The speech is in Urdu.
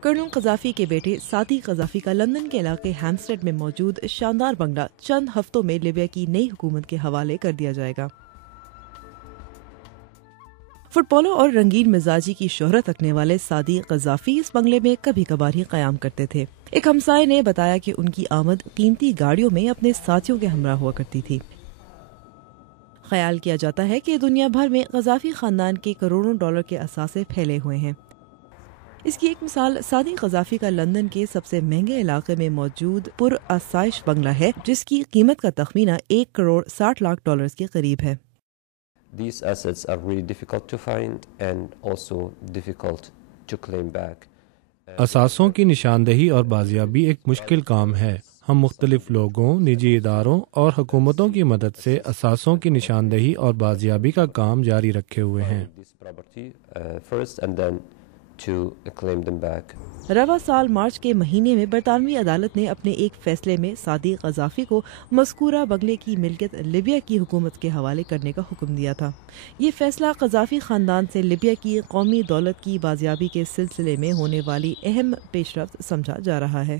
کرنل قذافی کے بیٹے سعدی قذافی کا لندن کے علاقے ہیمسٹیڈ میں موجود شاندار بنگلہ چند ہفتوں میں لیبیا کی نئی حکومت کے حوالے کر دیا جائے گا۔ فٹ بالر اور رنگین مزاجی کی شہرت رکھنے والے سعدی قذافی اس بنگلے میں کبھی کبھار ہی قیام کرتے تھے۔ ایک ہمسائے نے بتایا کہ ان کی آمد قیمتی گاڑیوں میں اپنے ساتھیوں کے ہمراہ ہوا کرتی تھی۔ خیال کیا جاتا ہے کہ دنیا بھر میں قذافی خاندان کے کروڑوں ڈالر کے اثاثے پھیلے ہوئے ہیں۔ اس کی ایک مثال سعدی قذافی کا لندن کے سب سے مہنگے علاقے میں موجود پر آسائش بنگلہ ہے، جس کی قیمت کا تخمینہ 1 کروڑ 60 لاکھ ڈالرز کے قریب ہے۔ These assets are really difficult to find and also difficult to claim back. اثاثوں کی نشاندہی اور بازیابی ایک مشکل کام ہے۔ ہم مختلف لوگوں، نجی اداروں اور حکومتوں کی مدد سے اثاثوں کی نشاندہی اور بازیابی کا کام جاری رکھے ہوئے ہیں۔ رواں سال مارچ کے مہینے میں برطانوی عدالت نے اپنے ایک فیصلے میں سعدی قذافی کو مذکورہ بنگلے کی ملکیت لیبیا کی حکومت کے حوالے کرنے کا حکم دیا تھا۔ یہ فیصلہ قذافی خاندان سے لیبیا کی قومی دولت کی بازیابی کے سلسلے میں ہونے والی اہم پیش رفت سمجھا جا رہا ہے۔